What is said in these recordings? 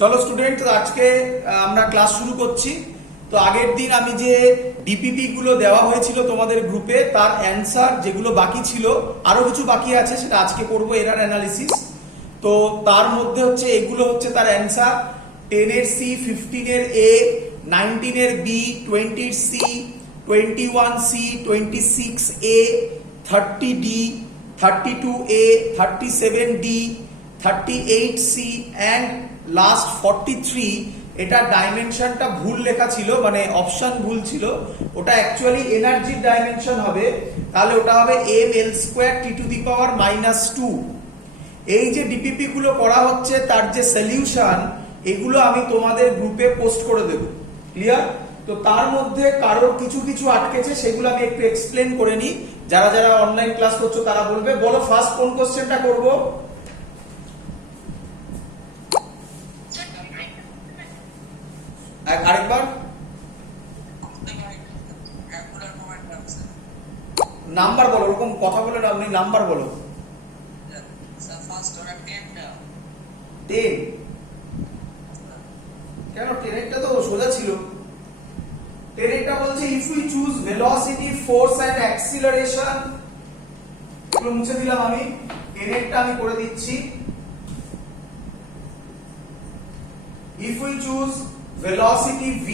চলো স্টুডেন্ট, আজকে আমরা ক্লাস শুরু করছি। তো আগের দিন আমি যে ডিপিপি গুলো দেওয়া হয়েছিল তোমাদের গ্রুপে, তার অ্যান্সার যেগুলো বাকি ছিল, আরো কিছু বাকি আছে, সেটা আজকে করব এরার অ্যানালিসিস। তো তার মধ্যে হচ্ছে এগুলো হচ্ছে তার অ্যান্সার: 10 এর সি, 15 এর এ, 19 এর বি, 20 এর C, 21 C, 26 A, 30 D, 32 A, 37 D, 38 C and last 43। এটা ডাইমেনশনটা ভুল লেখা ছিল, মানে অপশন ভুল ছিল। ওটা অ্যাকচুয়ালি এনার্জির ডাইমেনশন হবে, তাহলে ওটা হবে ml² T⁻²। এই যে ডিপিপি গুলো করা হচ্ছে, তার যে সলিউশন, এগুলো আমি তোমাদের গ্রুপে পোস্ট করে দেব। ক্লিয়ার? তো তার মধ্যে কারোর কিছু কিছু আটকেছে, সেগুলো আমি একটু এক্সপ্লেন করে নিই। যারা যারা অনলাইন ক্লাস করছো তারা বলবে। বলো, ফার্স্ট কোন কোশ্চেনটা করব? আরেকবার নাম্বার বলো, ওরকম কথা বলে আপনি নাম্বার বলো। 10 কেন? 10 টা তো সোজা ছিল। 10 টা বলছে if we choose velocity, force and acceleration. এগুলো মুছে দিলাম আমি। 10 টা আমি করে দিচ্ছি। If we choose velocity v,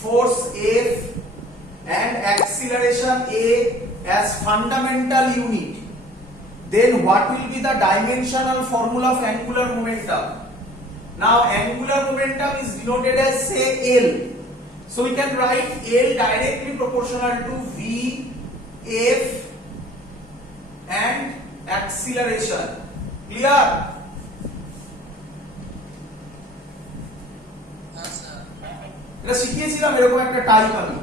force F and acceleration a as fundamental unit, then what will be the dimensional formula of angular momentum? Now angular momentum is denoted as, say, L. So we can write L directly proportional to v, F and acceleration. Clear? এটা শিখিয়েছিলাম এরকম একটা type. আমি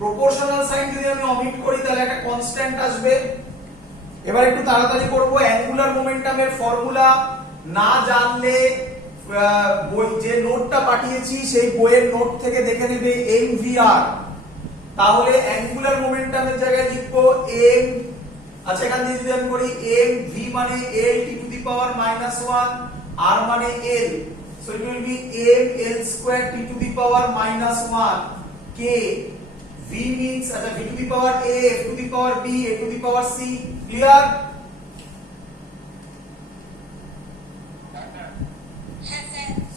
proportional sign যদি আমি omit করি, তাহলে একটা constant আসবে। এবার একটু তাড়াতাড়ি করব। অ্যাঙ্গুলার মোমেন্টামের ফর্মুলা না জানলে বই যে নোটটা পাঠিয়েছি সেই বইয়ের নোট থেকে দেখে নেবে mvr। তাহলে অ্যাঙ্গুলার মোমেন্টামের জায়গায় লিখবো m। আচ্ছা, এখান থেকে যদি আমি করি mv মানে l T⁻⁻1, r মানে l, so it will be ml² T⁻⁻1 k. v means v⁴ a, f⁴b, a⁴c. Clear?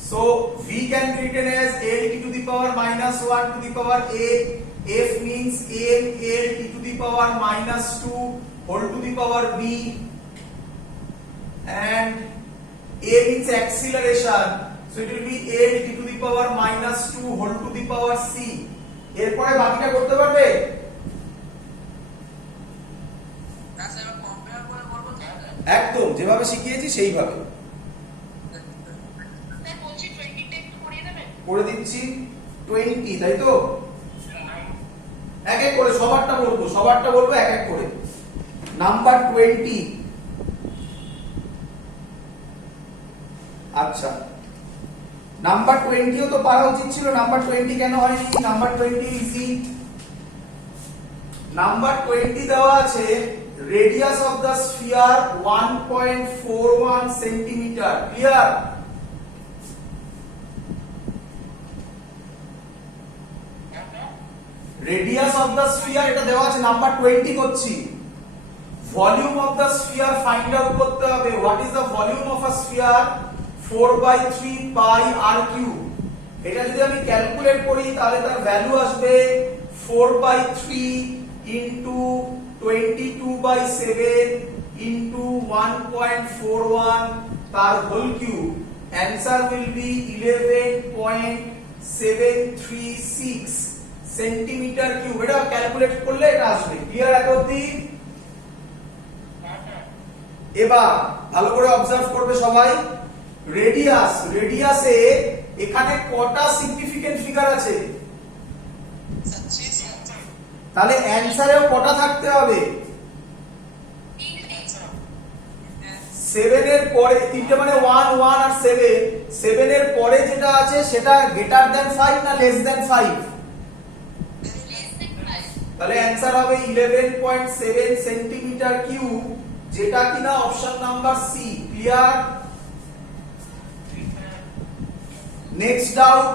So v can be written as l T⁻⁻1 to the power a, f means ml T⁻⁻2 whole to the power b, and a means acceleration, so it will be l T⁻⁻2 whole to the power c. এরপরে বাকিটা করতে পারবে? একদম যেভাবে শিখিয়েছি সেইভাবে করে দিচ্ছি। 20, তাই তো? এক এক করে সবারটা বলবো এক এক করে। নাম্বার 20। আচ্ছা, নাম্বার 20ও তো পারা উচিত ছিল। নাম্বার 20 কেন হয়নি? Number 20 easy. নাম্বার 20 দেওয়া আছে radius of the sphere 1.41 centimetre. Clear? Radius of the sphere এটা দেওয়া আছে, নাম্বার 20 করছি। Volume of the sphere find out করতে হবে। What is the volume of a sphere? 4/3 pi r3। এটা যদি আমি ক্যালকুলেট করি, তাহলে তার ভ্যালু আসবে 4/3 ইনটু 22/7 ইনটু 1.41 তার whole cube. Answer will be 11.736 centimetre cube. এটা ক্যালকুলেট করলে এটা আসবে। ক্লিয়ার এত অবধি? এবার ভালো করে অবজার্ভ করবে সবাই। রেডিয়াসে এখানে কটা সিগনিফিকেন্ট ফিগার আছে? তাহলে অ্যানসারেও কটা থাকতে হবে? 7 এর পরে তিনটে, মানে 1 1 আর 7। 7 এর পরে যেটা আছে সেটা গ্রেটার দ্যান 5 না লেস দ্যান 5? তাহলে অ্যানসার হবে 11.7 সেন্টিমিটার কিউব, যেটা কিনা option number C. Clear? Next doubt.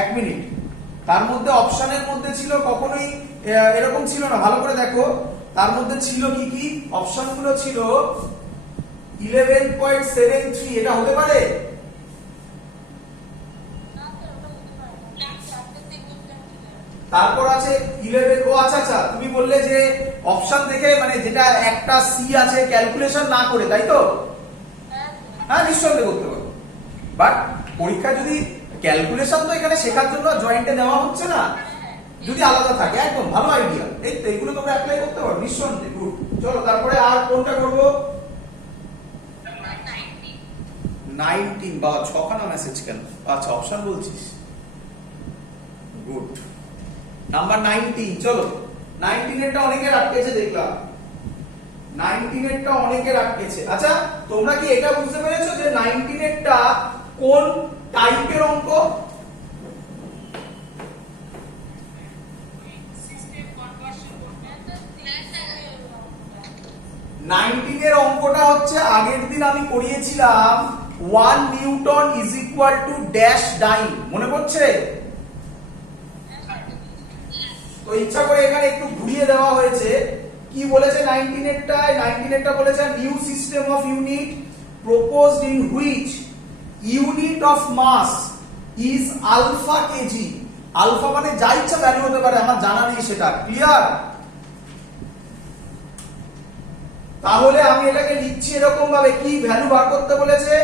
এক মিনিট, তার মধ্যে অপশনের মধ্যে ছিল কখনোই এরকম ছিল না, ভালো করে দেখো তার মধ্যে ছিল কি কি অপশন গুলো ছিল 11.73, এটা হতে পারে? তারপর আছে 11, ও আচ্ছা আচ্ছা, তুমি বললে যে অপশন দেখে মানে যেটা একটা সি আছে ক্যালকুলেশন না করে, তাই তো? হ্যাঁ নিঃসন্দেহে করতে পারো, বাট পরীক্ষা যদি ক্যালকুলেশন তো এখানে শেখার জন্য জয়েন্টে দেওয়া হচ্ছে না, যদি আলাদা থাকে একদম ভালো আইডিয়া, এই তো এগুলো তোমরা অ্যাপ্লাই করতে পারো নিঃসন্দেহে। গুড, চলো তারপরে আর কোনটা করব? 19, বা ছখানা মেসেজ কেন? আচ্ছা অপশন বলছিস, গুড। নাম্বার 19, চলো 19 এরটা অনেকের আটকেছে দেখলাম, 19 এরটা অনেকের আটকেছে। আচ্ছা তোমরা কি এটা বুঝতে পেরেছো যে 19 এরটা কোন টাইপের অঙ্ক? 19 এর অঙ্কটা হচ্ছে আগের দিন আমি করিয়েছিলাম 1 newton is equal to dash dyne, মনে পড়ছে? তো ইচ্ছা করে এখানে একটু ঘুরিয়ে দেওয়া হয়েছে। কি বলেছে 19 এরটায়? 19 এরটা বলেছে new system of unit proposed in which unit of mass is alpha KG. Alpha মানে যা ইচ্ছা ভ্যালু হতে পারে, আমার জানা নেই সেটা, ক্লিয়ার? তাহলে আমি এটাকে লিখছি এরকম ভাবে, কি ভ্যালু বার করতে বলেছে?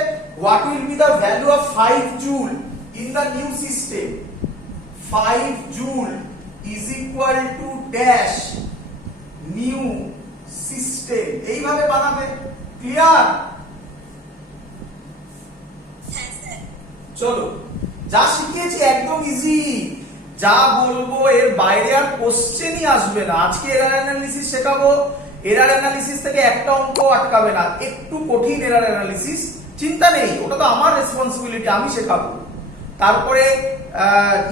What will be the value of 5 joule in the new system? 5 joule is equal to dash new system, এইভাবে বানাবে, ক্লিয়ার? চলো যা শিখিয়েছি একদম ইজি, যা বলবো এর বাইরে আর কোশ্চেনই আসবে না। আজকে এরর অ্যানালিসিস শেখাবো, এরর অ্যানালিসিস থেকে একটা অঙ্ক আটকাবে না, একটু কঠিন এরর অ্যানালিসিস, চিন্তা নেই, ওটা তো আমার রেসপন্সিবিলিটি, আমি শেখাবো। তারপরে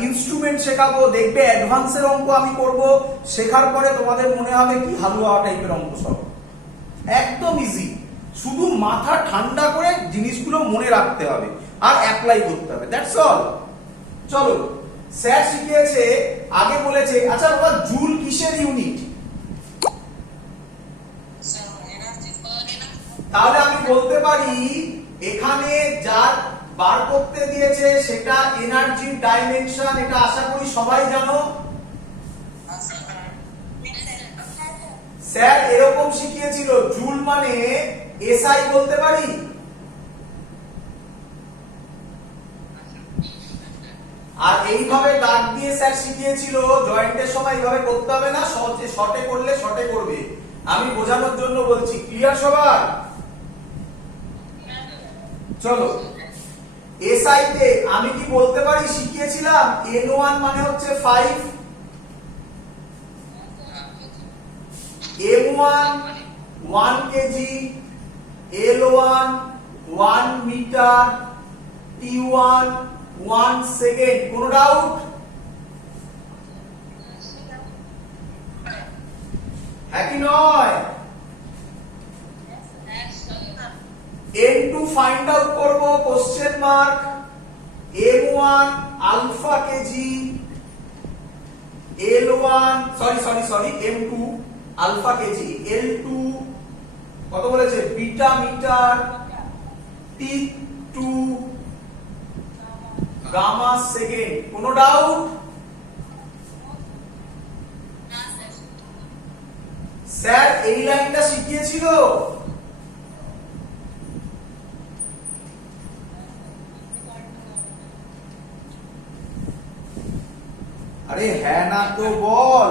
ইনস্ট্রুমেন্ট শেখাবো, দেখবে অ্যাডভান্সের অঙ্ক আমি করব, শেখার পরে তোমাদের মনে হবে কি হালুয়া টাইপের অঙ্ক সব, একদম ইজি, শুধু মাথা ঠান্ডা করে জিনিসগুলো মনে রাখতে হবে আর অ্যাপ্লাই করতে হবে, দ্যাটস অল। চলো স্যার শিখিয়েছে, আগে বলেছে, আচ্ছা বাবা জুল কিসের ইউনিট? তাহলে আমি বলতে পারি এখানে যার বার করতে দিয়েছে সেটা এনার্জির ডাইমেনশন, এটা আশা করি সবাই জানো। স্যার এরকম শিখিয়েছিল, জুল মানে এসআই বলতে পারি, আর এইভাবে দাগ দিয়ে স্যার শিখিয়েছিল জয়েন্টের সময় এইভাবে করতে হবে না, সহজে শর্টে করলে শর্টে করবে, আমি বোঝানোর জন্য বলছি, ক্লিয়ার সবার? চলো এসআই তে আমি কি বলতে পারি, শিখিয়েছিলাম N1 মানে হচ্ছে 5, M1 1 KG, L1 1 metre, T1 1 second, কোন ডাউট? হ্যাঁ কি নয়? N2 ফাইন্ড আউট করব, question mark, M1 alpha KG, L1 sorry M2 alpha KG, L2 কত বলেছে beta metre, T2 gamma second, কোন ডাউট? স্যার এই লাইনটা শিখিয়েছিল, আরে হ্যাঁ না তো বল।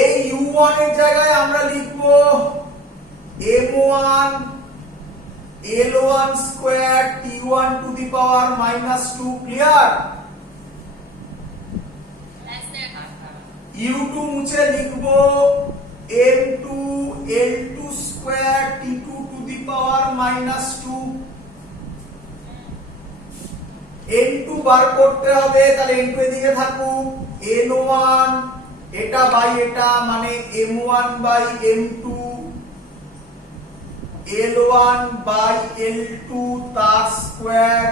এই U1 এর জায়গায় আমরা লিখব M1 L1 square T1 two the power -2, clear? U2 মুছে লিখব M2 L2 square T2 two the power -2। n2 বার করতে হবে, তাহলে n2 এদিকে থাকুক, n1 এটা বাই এটা মানে m1 by m2, l1 by l2 তার square,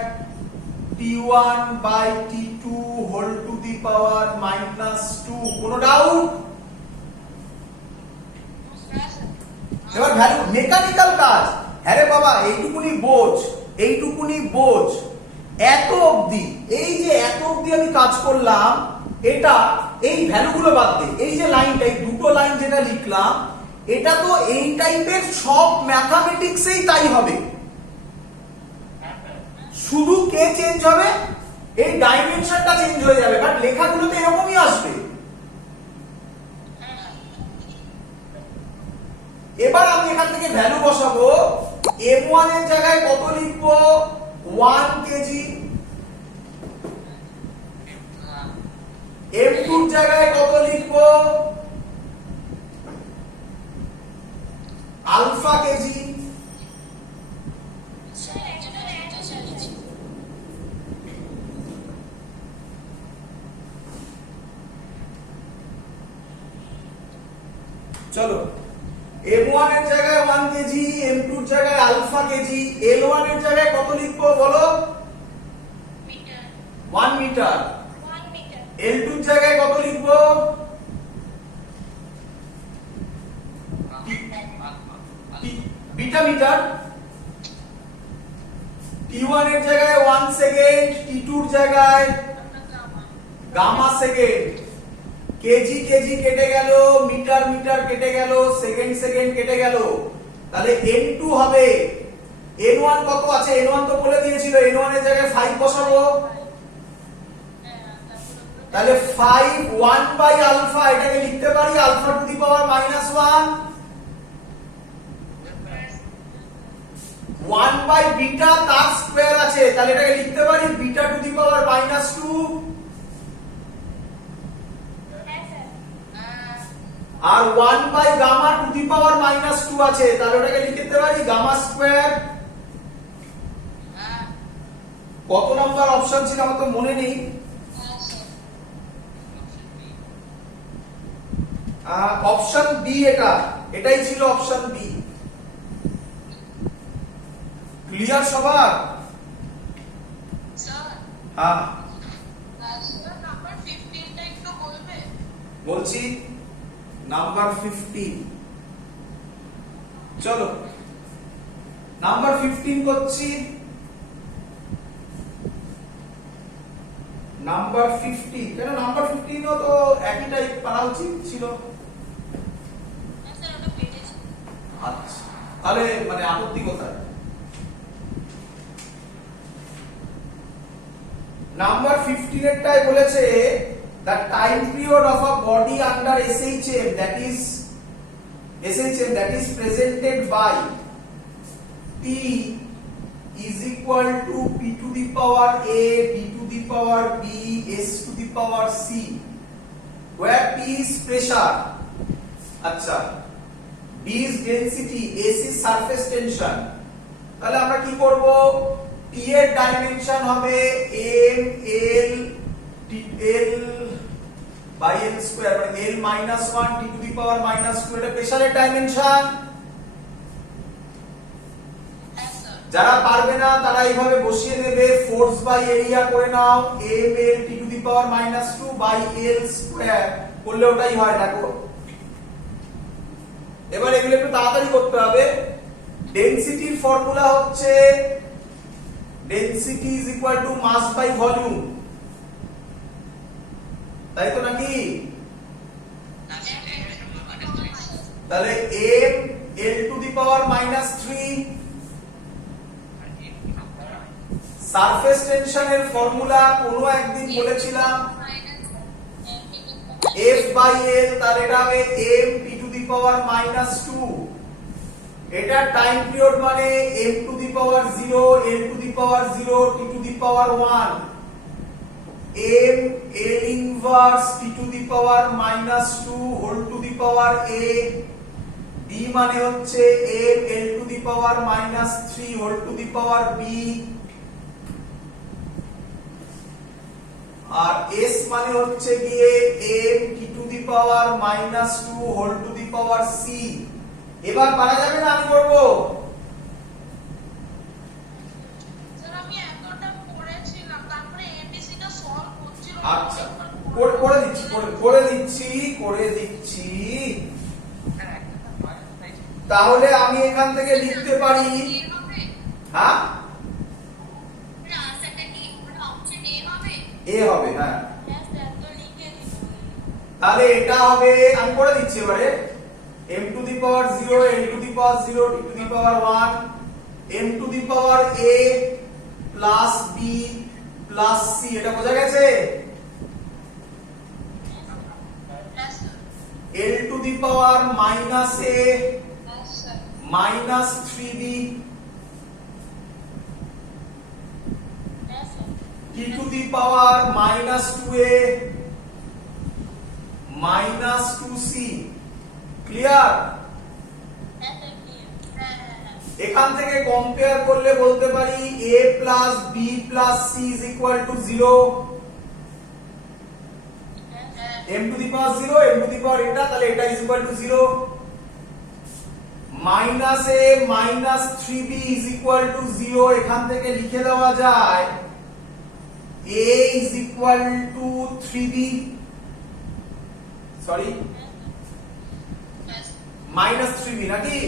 t1 by t2 whole to the power -2। কোনো ডাউট? এবার ভ্যালু মেকানিক্যাল কাজ। হ্যাঁ রে বাবা, এইটুকুনি বোঝ, এইটুকুনি বোঝ। এত অবধি, এই যে এত অবধি আমি কাজ করলাম, এটা এই ভ্যালুগুলো বাদ দে, এই যে লাইনটা, এই দুটো লাইন যেটা লিখলাম, এটা তো এই টাইপের সব ম্যাথমেটিক্সেই তাই হবে। শুধু কে চেঞ্জ হবে, এই ডাইমেনশনটা চেঞ্জ হয়ে যাবে, বাট লেখাগুলোতে এরকমই আসবে। এবার আমি এখান থেকে ভ্যালু বসাবো। m1 এর জায়গায় কত লিখবো? 1 কেজি। m2 এর জায়গায় কত লিখবো? Alpha KG. চলো, m1 এর জায়গায় 1 কেজি, m2 এর জায়গায় আলফা কেজি, l1 এর জায়গায় কত লিখবো বলো? মিটার। 1 মিটার। 1 মিটার। l2 এর জায়গায় কত লিখবো? Beta metre. t1 এর জায়গায় 1 সেকেন্ড, t2 এর জায়গায় গামা সেকেন্ড। কেজি কেজি কেটে গেল, মিটার মিটার কেটে গেল, সেকেন্ড সেকেন্ড কেটে গেল, তাহলে n2 হবে। n1 কত আছে? n1 তো বলে দিয়েছিল, n1 এর জায়গায় 5 বসাবো, তাহলে 5 1 বাই আলফা, এটাকে লিখতে পারি alpha to the power -1, 1 by beta তার স্কয়ার আছে, তাহলে এটাকে লিখতে পারি বিটা টু দি পাওয়ার -2, আর 1 by gamma to the power -2 আছে, তাহলে ওটাকে লিখতে পারি গামা স্কয়ার। কত নাম্বার অপশন ছিল আমার তো মনে নেই। অপশন বি, এটাই ছিল অপশন বি। ক্লিয়ার সবার? হ্যাঁ, বলছি নাম্বার 15। চলো নাম্বার 15 করছি। নাম্বার 15, কেন নাম্বার 15 ও তো একই টাইপ করা উচিত ছিল। আচ্ছা, তাহলে মানে আপত্তি কোথায়? নাম্বার 15 এরটাই বলেছে the time period of a body under SHM that is presented by T is equal to P to the power A, B to the power B, S to the power C, where P is pressure, আচ্ছা, B is density, S is surface tension। তাহলে আমরা কি করব? T এর dimension হবে M L L by L square, মানে L -1 T to the power -2, এটা প্রেসারের ডাইমেনশন। যারা পারবে না তারা এইভাবে বসিয়ে দেবে, ফোর্স বাই এরিয়া করে নাও, M L T to the power -2 by L square করলে ওটাই হয়। দেখো এবার এগুলো একটু তাড়াতাড়ি করতে হবে। ডেনসিটির ফর্মুলা হচ্ছে density is equal to mass by volume, তাই তো নাকি? তাহলে M L to the power -3। Surface টেনশনের ফর্মুলা কোনো একদিন বলেছিলাম F by L, তার এটা হবে M P to the power -2। এটা টাইম পিরিয়ড মানে M to the power 0, L to the power 0, T to the power 1, M L inverse T to the power -2 whole to the power A, D মানে হচ্ছে M L to the power -3 whole to the power B, R s মানে হচ্ছে গিয়ে m কি to the power -2 whole to the power c। এবার পারা যাবে না, আমি করব। স্যার আমি এতটা পড়েছিলাম, তারপরে এবিসি টা সলভ করছিল। আচ্ছা করে দিচ্ছি। তাহলে আমি এখান থেকে লিখতে পারি, হ্যাঁ এ হবে, হ্যাঁ তাহলে এটা হবে, আমি করে দিচ্ছি এবারে m two the power 0 n two the power 0 t two the power 1 m two the power a plus b plus c। এটা বোঝা গেছে? l two the power minus a minus 3b t two the power minus 2a minus 2c। Clear? এখান থেকে compare করলে বলতে পারি a plus b plus c is equal two 0। m two the power 0 m two the পাওয়ার এটা, তাহলে এটা is equal two 0। Minus a minus 3b is equal two 0। এখান থেকে লিখে দেওয়া যায় a is equal two 3b, sorry minus 3b নাকি?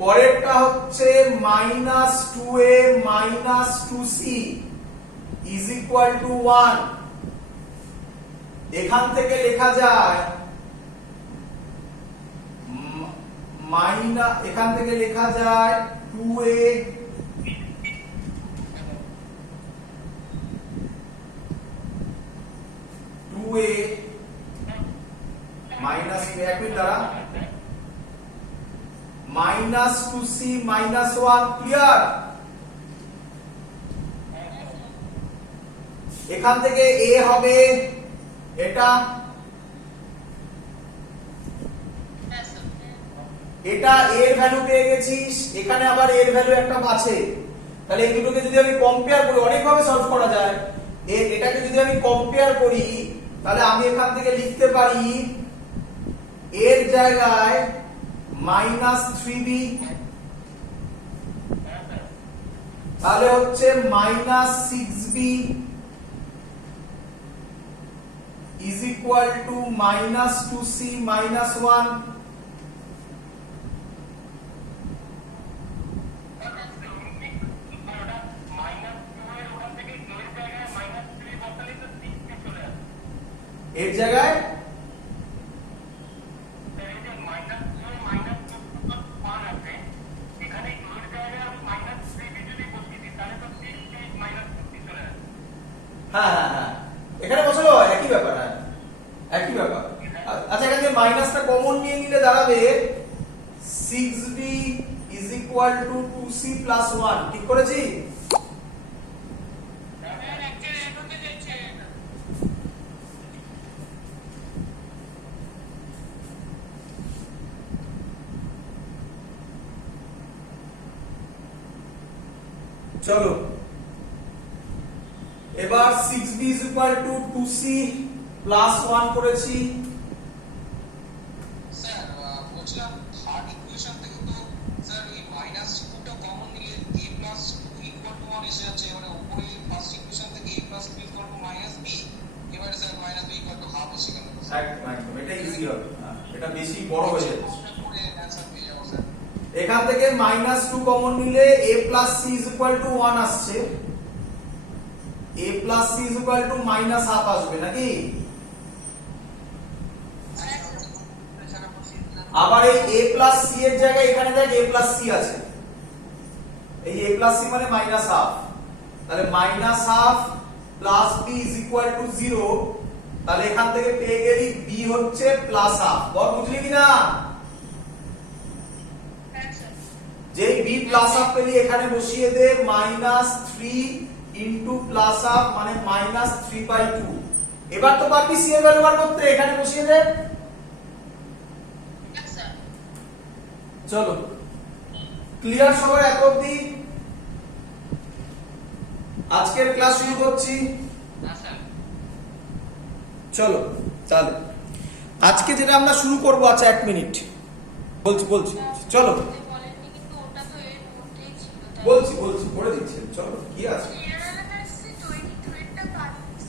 পরেরটা হচ্ছে minus 2a minus 2c is equal two 1। এখান থেকে লেখা যায় এখান থেকে লেখা যায় 2a মাইনাস এক মিনিট দ্বারা মাইনাস 2c মাইনাস 1। ক্লিয়ার? এখান থেকে a হবে এটা, এটা এর ভ্যালু পেয়ে গেছিস, এখানে আবার এর ভ্যালু একটা আছে। তাহলে এই দুটোকে যদি আমি কম্পেয়ার করি, অনেকভাবে সলভ করা যায়। এটাকে যদি আমি কম্পেয়ার করি, তাহলে আমি এখান থেকে লিখতে পারি এর জায়গায় মাইনাস 3b, তাহলে হচ্ছে minus 6b is equal two minus 2c minus 1। এর জায়গায় হ্যাঁ হ্যাঁ হ্যাঁ এখানে বসালো, একই ব্যাপার। হ্যাঁ একই ব্যাপার। আচ্ছা এখানে মাইনাসটা কমন নিয়ে নিলে দাঁড়াবে 6b is equal two 2c plus 1। ঠিক করেছি? চলো এবার 6b is equal to 2c plus 1 করেছি। স্যার বলছিলাম থার্ড ইকুয়েশন থেকে তো স্যার এই মাইনাস 2 টা কমন নিলে a প্লাস 2 ইকুয়াল টু 1 এসে যাচ্ছে। মানে উপরে ফার্স্ট ইকুয়েশন থেকে a plus 2 equal to minus b, এবারে sir minus b equal to half এসে গেল। একদম এটা ইজি হবে, এটা বেশি বড় হয়ে যাবে। পরে অ্যানসার পেয়ে যাবো স্যার। এখান থেকে মাইনাস 2 কমন নিলে a plus c is equal two 1 আসছে, a plus c is equal two minus half আসবে নাকি? আবার এই a প্লাস c এর জায়গায় এখানে দেখ a প্লাস c আছে, এই a প্লাস c মানে মাইনাস হাফ, তাহলে minus half plus b is equal two 0। তাহলে এখান থেকে পেয়ে গেলি b হচ্ছে প্লাস হাফ। বল বুঝলি কিনা? যেই b প্লাস হাফ পেলি এখানে বসিয়ে দে মাইনাস 3 ইনটু প্লাস হাফ মানে মাইনাস 3/2। এবার তো পারবি c এর ভ্যালু বার করতে, এখানে বসিয়ে দে। চলো ক্লিয়ার সবার এত অবধি? আজকের ক্লাস শুরু করছি। চলো তাহলে আজকে যেটা আমরা শুরু করব, আচ্ছা 1 মিনিট বলছি চলো বলেননি কিন্তু ওটা তো এর মধ্যেই ছিল তাই বলছি করে দিচ্ছি। চলো কি আছে এরর অ্যানালিসিস 23 টা পাচ্ছি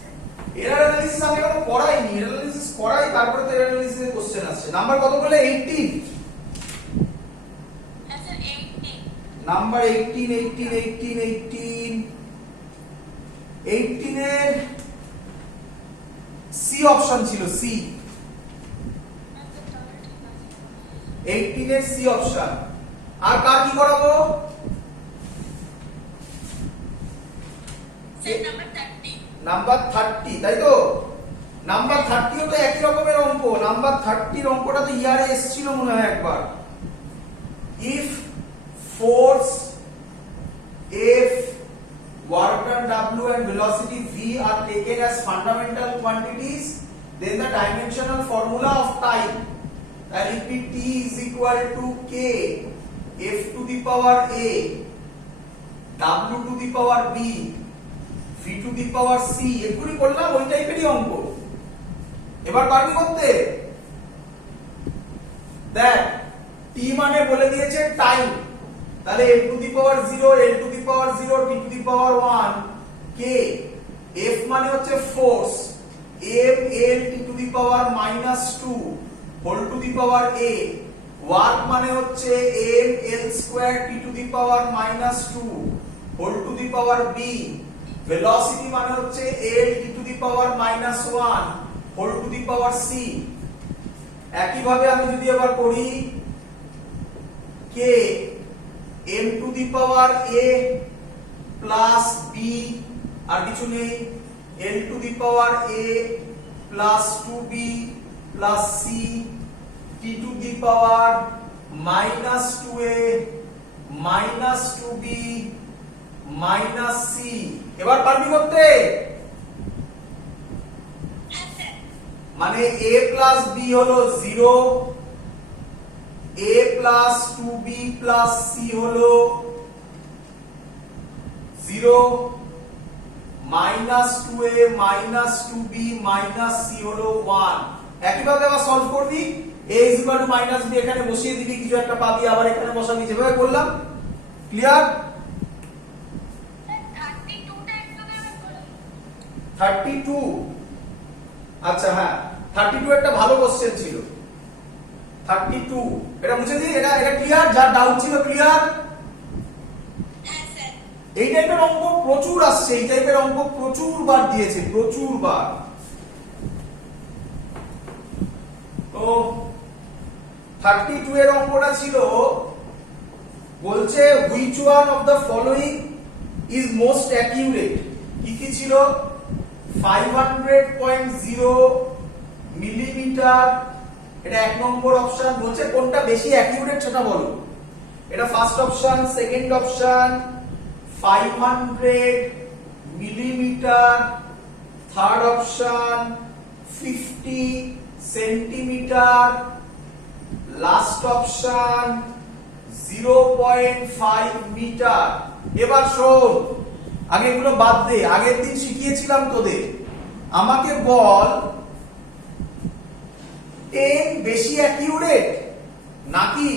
এরর অ্যানালিসিস আমি এখনো পড়াইনি। এরর অ্যানালিসিস করাই তারপরে তো এরর অ্যানালিসিসের কোশ্চেন আসছে। নাম্বার কত বলে? 18। আচ্ছা 18 নাম্বার 18 এর সি অপশন ছিল। সি আচ্ছা তাহলে ঠিক আছে 18 এর সি অপশন। আর কার কি করাবো? সেট নাম্বার 30 নাম্বার 30, তাই তো? নাম্বার 30 ও তো একই রকমের অঙ্ক। নাম্বার 30 এর অঙ্কটা তো ইয়ারে এসেছিল মনে হয় একবার। If force F, work done W and velocity V are taken as fundamental quantities, then the dimensional formula of time that will be T is equal to K F to the power A W to the power B V to the power C। এগুলি করলাম ওই টাইপেরই অঙ্ক। এবার পারবি করতে? দেখ T মানে বলে দিয়েছে টাইম, তাহলে L to the power 0 L to the power 0 T to the power 1 K। F মানে হচ্ছে force, M L T to the power -2 whole to the power A। Work মানে হচ্ছে M L square T to the power -2 whole to the power B। Velocity মানে হচ্ছে L T to the power -1 whole to the power C। একই ভাবে আমি যদি এবার করি K M to the power A plus B আর কিছু নেই, L to the power A plus 2B plus C T to the power -2A minus 2B minus C। এবার পারবি করতে? মানে A plus B হলো 0, A plus 2B plus C হলো 0, minus 2A minus 2B minus C হলো 1। একইভাবে আবার solve করবি। A is equal to minus B এখানে বসিয়ে দিবি, কিছু একটা পাবি, আবার এখানে বসাবি, যেভাবে করলাম। ক্লিয়ার? 32 টা একটু দেবে বলো 32, আচ্ছা হ্যাঁ 32 একটা ভালো কোশ্চেন ছিল। 32 এটা মুছে দিই। এটা ক্লিয়ার? যার ডাউট ছিল ক্লিয়ার? হ্যাঁ স্যার এই টাইপের অঙ্ক প্রচুর আসছে, এই টাইপের অঙ্ক প্রচুর বার দিয়েছে, প্রচুর বার। তো 32 এর অঙ্কটা ছিল, বলছে which one of the following is most accurate। কি ছিল? 500.0 মিলিমিটার, এটা 1 নম্বর অপশন। বলছে কোনটা বেশি অ্যাকিউরেট সেটা বলো। এটা first option. Second option 500 millimetre. Third option 50 centimetre. Last option 0.5 metre. এবার শোন, আগে এগুলো বাদ দে, আগের দিন শিখিয়েছিলাম তোদের। আমাকে বল 10 বেশি অ্যাকিউরেট নাকি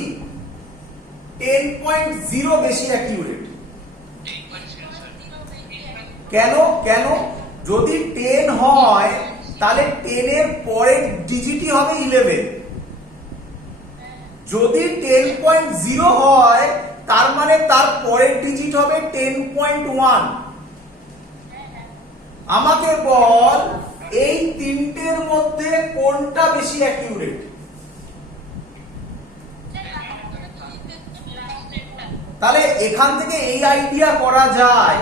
10.0 বেশি অ্যাকিউরেট? কেন? যদি 10 হয় তাহলে 10 এর পরের ডিজিটই হবে 11। যদি 10.0 হয় তার মানে তার পরের ডিজিট হবে 10.1। আমাকে বল এই তিনটের মধ্যে কোনটা বেশি অ্যাকিউরেট? তাহলে এখান থেকে এই আইডিয়া করা যায়,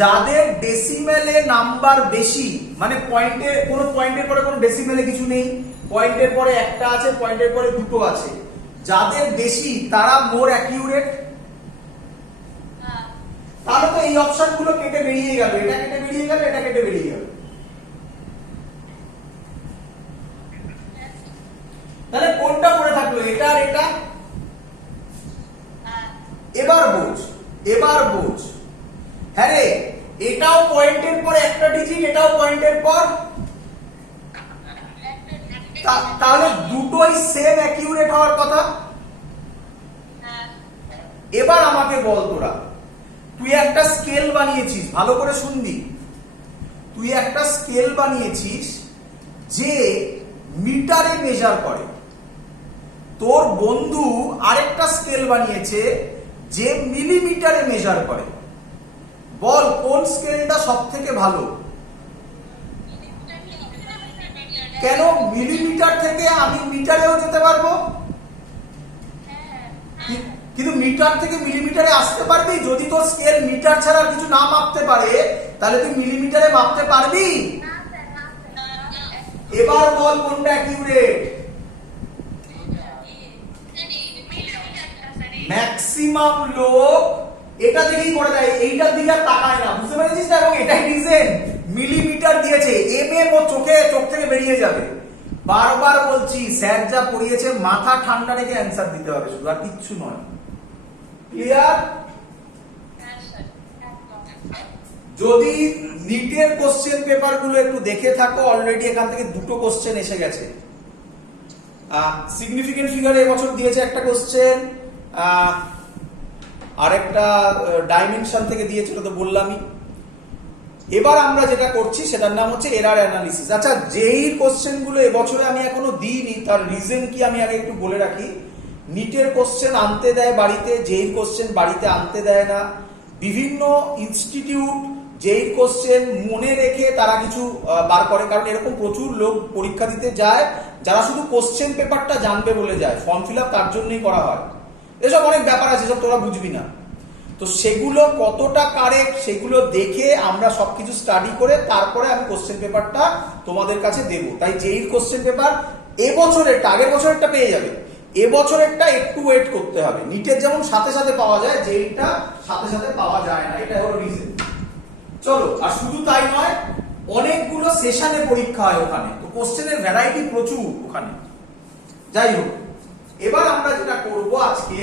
যাদের ডেসিমেলে নাম্বার বেশি, মানে পয়েন্টে কোনো পয়েন্টের পরে কোনো ডেসিমেলে কিছু নেই, পয়েন্টের পরে একটা আছে, পয়েন্টের পরে দুটো আছে, যাদের বেশি তারা মোর অ্যাকিউরেট। তাহলে তো এই অপশনগুলো কেটে বেরিয়ে গেল, এটা কেটে বেরিয়ে গেল, এটা কেটে বেরিয়ে গেল। তাহলে কোনটা পড়ে থাকলো? এটা আর এটা। এবার বোঝ, হ্যাঁ রে এটাও পয়েন্টের পর একটা ডিজিট, এটাও পয়েন্টের পর, তাহলে দুটোই সেম অ্যাকিউরেট হওয়ার কথা। এবার আমাকে বল তোরা, তুই একটা স্কেল বানিয়েছিস, ভালো করে শুনবি, তুই একটা স্কেল বানিয়েছিস যে মিটারে মেজার করে, তোর বন্ধু আরেকটা স্কেল বানিয়েছে যে মিলিমিটারে মেজার করে। বল কোন স্কেলটা সব থেকে ভালো? কেন? মিলিমিটার থেকে আমি মিটারেও যেতে পারবো, কিন্তু মিটার থেকে মিলিমিটারে আসতে পারবি? যদি তোর স্কেল মিটার ছাড়া কিছু না মাপতে পারে তাহলে তুই মিলিমিটারে মাপতে পারবি? এবার বল কোনটা অ্যাকিউরেট? ম্যাক্সিমাম লোক এটা দেখেই করে দেয়, এইটার দিকে আর তাকায় না, বুঝতে পেরেছিস না? এবং এটাই রিজন, মিলিমিটার দিয়েছে, এমএম ও চোখ থেকে বেরিয়ে যাবে। বারবার বলছি, স্যার যা পড়িয়েছে মাথা ঠান্ডা রেখে অ্যান্সার দিতে হবে, শুধু আর কিচ্ছু নয়। ক্লিয়ার? যদি নিটের কোশ্চেন পেপার গুলো একটু দেখে থাকো, অলরেডি এখান থেকে দুটো কোশ্চেন এসে গেছে। সিগনিফিকেন্ট ফিগারে এবছর দিয়েছে একটা কোশ্চেন, আর একটা ডাইমেনশন থেকে দিয়েছিল, তো বললামই। এবার আমরা যেটা করছি সেটার নাম হচ্ছে এরার অ্যানালিসিস। আচ্ছা, যেই কোশ্চেন গুলো এবছরে আমি এখনো দিইনি তার রিজন কি আমি আগে একটু বলে রাখি। নিটের কোশ্চেন আনতে দেয় বাড়িতে, যেই কোশ্চেন বাড়িতে আনতে দেয় না। বিভিন্ন ইনস্টিটিউট যেই কোশ্চেন মনে রেখে তারা কিছু বার করে, কারণ এরকম প্রচুর লোক পরীক্ষা দিতে যায় যারা শুধু কোশ্চেন পেপারটা জানবে বলে যায়, ফর্ম ফিল আপ তার জন্যই করা হয়। এসব অনেক ব্যাপার আছে, সব তোরা বুঝবি না। তো সেগুলো কতটা কারেক্ট সেগুলো দেখে আমরা সবকিছু স্টাডি করে তারপরে আমি কোশ্চেন পেপারটা তোমাদের কাছে দেব। তাই যেই কোশ্চেন পেপার এবছরেরটা, আগের বছরেরটা পেয়ে যাবে, এবছরেরটা একটু ওয়েট করতে হবে। নিটের যেমন সাথে সাথে পাওয়া যায়, যেইটা সাথে সাথে পাওয়া যায় না, এটা হলো রিজন। চলো, আর শুধু তাই নয়, অনেকগুলো সেশনে পরীক্ষা হয় ওখানে, তো কোশ্চেনের ভ্যারাইটি প্রচুর ওখানে। যাই হোক, এবার আমরা যেটা করব আজকে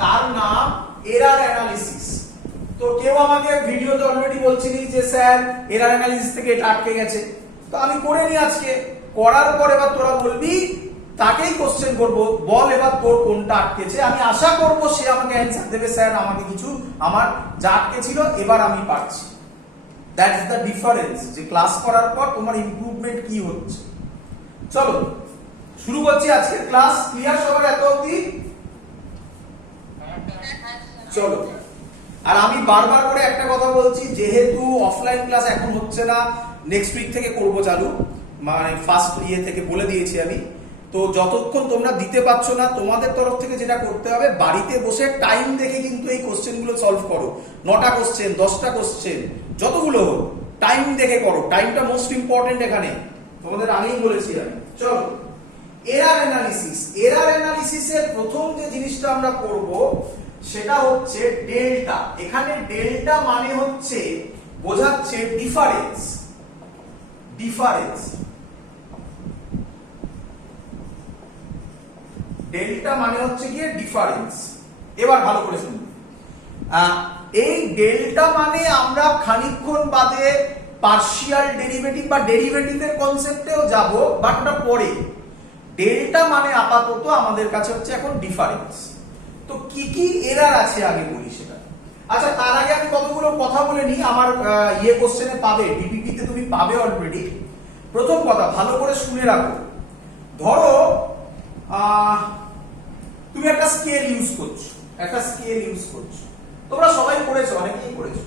তার নাম এরার অ্যানালিসিস। তো কেউ আমাকে ভিডিওতে অলরেডি বলছিলি যে স্যার এরার অ্যানালিসিস থেকে এটা আটকে গেছে, তো আমি করে নি আজকে। করার পর এবার তোরা বলবি, তাকেই কোশ্চেন করব, বল এবার তোর কোনটা আটকেছে। আমি আশা করব সে আমাকে অ্যান্সার দেবে, স্যার আমাকে কিছু আমার যা আটকে ছিল এবার আমি পারছি। দ্যাট ইজ দ্য ডিফারেন্স, যে ক্লাস করার পর তোমার ইমপ্রুভমেন্ট কি হচ্ছে। চলো শুরু করছি আজকের ক্লাস। ক্লিয়ার সবার এত অবধি? চলো, আর আমি বারবার করে একটা কথা বলছি, যেহেতু অফলাইন ক্লাস এখন হচ্ছে না, নেক্সট উইক থেকে করব চালু, মানে ফার্স্ট থেকে বলে দিয়েছি আমি। তো যতক্ষণ তোমরা দিতে পারছো না, তোমাদের তরফ থেকে যেটা করতে হবে, বাড়িতে বসে টাইম দেখে কিন্তু এই কোশ্চেন গুলো সলভ করো। 9টা কোশ্চেন, 10টা কোশ্চেন, যতগুলো হোক টাইম দেখে করো। টাইমটা মোস্ট ইম্পর্টেন্ট এখানে, তোমাদের আগেই বলেছি আমি। চলো, এরার অ্যানালিসিস। এরার অ্যানালিসিসের প্রথম যে জিনিসটা আমরা করব সেটা হচ্ছে ডেল্টা। এখানে ডেল্টা মানে হচ্ছে বোঝাচ্ছে ডিফারেন্স। ডিফারেন্স, ডেল্টা মানে হচ্ছে গিয়ে ডিফারেন্স। এবার ভালো করে শুনুন, এই ডেল্টা মানে আমরা খানিকক্ষণ বাদে পার্শিয়াল ডেরিভেটিভ বা ডেরিভেটিভের কনসেপ্টেও যাব, বাট ওটা পরে। ডেল্টা মানে আপাতত আমাদের কাছে হচ্ছে এখন ডিফারেন্স। তো কি কি এরার আছে আগে বলি সেটা। আচ্ছা, তার আগে আমি কতগুলো কথা বলে নিই, আমার কোশ্চেনে পাবে, ডিপিপি তে তুমি পাবে অলরেডি। প্রথম কথা ভালো করে শুনে রাখো, ধরো তুমি একটা স্কেল ইউজ করছো, একটা স্কেল ইউজ করছো, তোমরা সবাই করেছো, অনেকেই করেছো।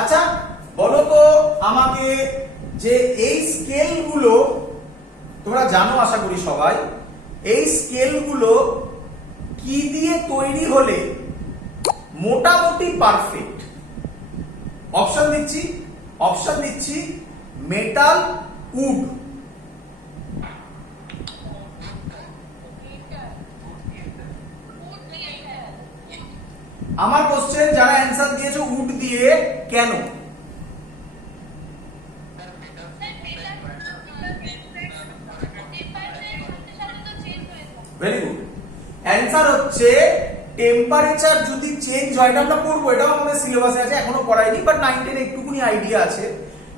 আচ্ছা বলো তো আমাকে, যে এই স্কেল গুলো তোমরা জানো আশা করি সবাই, এই স্কেল গুলো কি দিয়ে তৈরি হলে মোটামুটি পারফেক্ট? অপশন দিচ্ছি, মেটাল, উড। আমার কোশ্চেন যারা অ্যান্সার দিয়েছো উড দিয়ে, কেন? Very good. অ্যান্সার হচ্ছে টেম্পারেচার যদি চেঞ্জ হয়, এটা আমরা পড়বো, এটাও আমাদের সিলেবাসে আছে, এখনো পড়াইনি, বাট 9 10 একটুকুনি আইডিয়া আছে।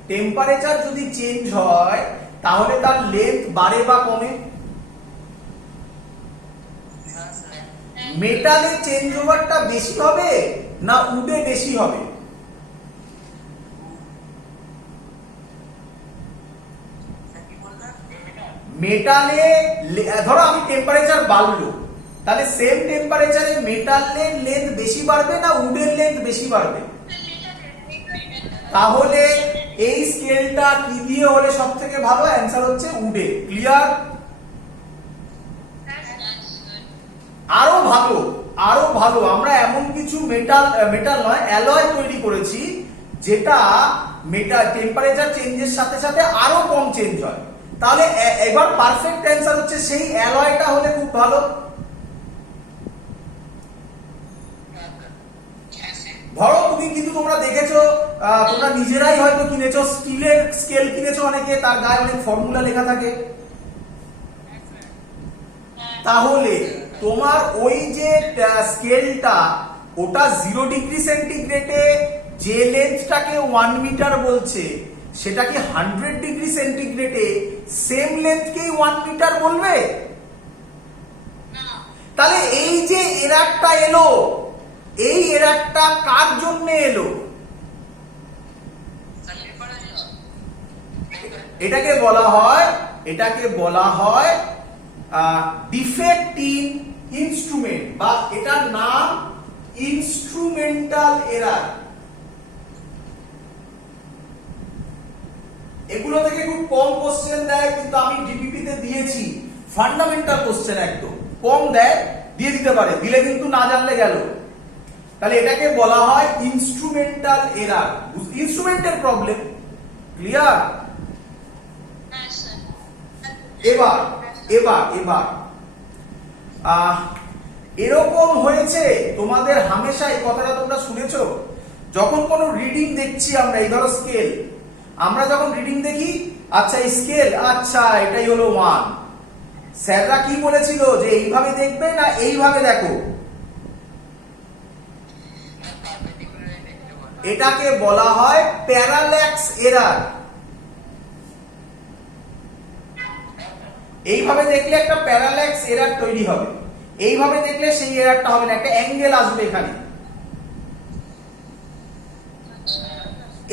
টেম্পারেচার যদি চেঞ্জ হয় তাহলে তার লেন্থ বাড়ে বা কমে। মেটালে চেঞ্জ ওভারটা বেশি হবে না উডে বেশি হবে? মেটালে ধরো আমি টেম্পারেচার বাড়লো, তাহলে সেম টেম্পারেচারে মেটালের লেন্থ বেশি বাড়বে না উডের লেন্থ বেশি বাড়বে? তাহলে এই স্কেলটা কি দিয়ে হলে সব থেকে ভালো? অ্যান্সার হচ্ছে উডে। ক্লিয়ার? আরো ভালো, আরো ভালো, আমরা এমন কিছু মেটাল নয় অ্যালয় তৈরি করেছি যেটা টেম্পারেচার চেঞ্জের সাথে সাথে আরো কম চেঞ্জ হয়। তাহলে এবার পারফেক্ট অ্যান্সার হচ্ছে সেই অ্যালয়টা হলে খুব ভালো। ধরো তুমি, কিন্তু তোমরা দেখেছো, তোমরা নিজেরাই হয়তো কিনেছো স্টিলের স্কেল কিনেছো অনেকে, তার গায়ে অনেক ফর্মুলা লেখা থাকে। তাহলে তোমার ওই যে স্কেলটা, ওটা 0 ডিগ্রি সেন্টিগ্রেডে যে লেন্থটাকে 1 মিটার বলছে, সেটা কি 100 ডিগ্রি সেন্টিগ্রেডে সেম লেন্থকেই 1 মিটার বলবে? তাহলে এই যে এরারটা এলো, এই এরারটা কার জন্য এলো? এটাকে বলা হয় ডিফেক্ট ইন ইনস্ট্রুমেন্ট, বা এটার নাম ইনস্ট্রুমেন্টাল এরার। এগুলো থেকে খুব কম কোশ্চেন দেয়, কিন্তু আমি ডিপিপি তে দিয়েছি ফান্ডামেন্টাল কোশ্চেন, একদম কম দেয়, দিয়ে দিতে পারে, দিলে কিন্তু না জানলে গেল। তাহলে এটাকে বলা হয় ইনস্ট্রুমেন্টাল এরার, ইনস্ট্রুমেন্টের প্রবলেম। ক্লিয়ার? এবার এবার এবার এরকম হয়েছে তোমাদের হামেশা, এই কথাটা তোমরা শুনেছো, যখন কোনো রিডিং দেখছি আমরা, এই ধরো স্কেল, আমরা যখন রিডিং দেখি, আচ্ছা এই স্কেল, আচ্ছা এটাই হলো 1, স্যাররা কি বলেছিল যে এইভাবে দেখবে না এইভাবে দেখো? এটাকে বলা হয় প্যারাল্যাক্স এরার। এইভাবে দেখলে একটা প্যারাল্যাক্স এরার তৈরি হবে, এইভাবে দেখলে সেই এরারটা হবে না, একটা অ্যাঙ্গেল আসবে এখানে।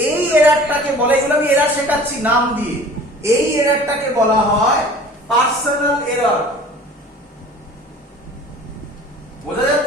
এই এরারটাকে বলে, এগুলো আমি এরার শেখাচ্ছি নাম দিয়ে, এই এরারটাকে বলা হয় পার্সোনাল এরার। বোঝা যাচ্ছে?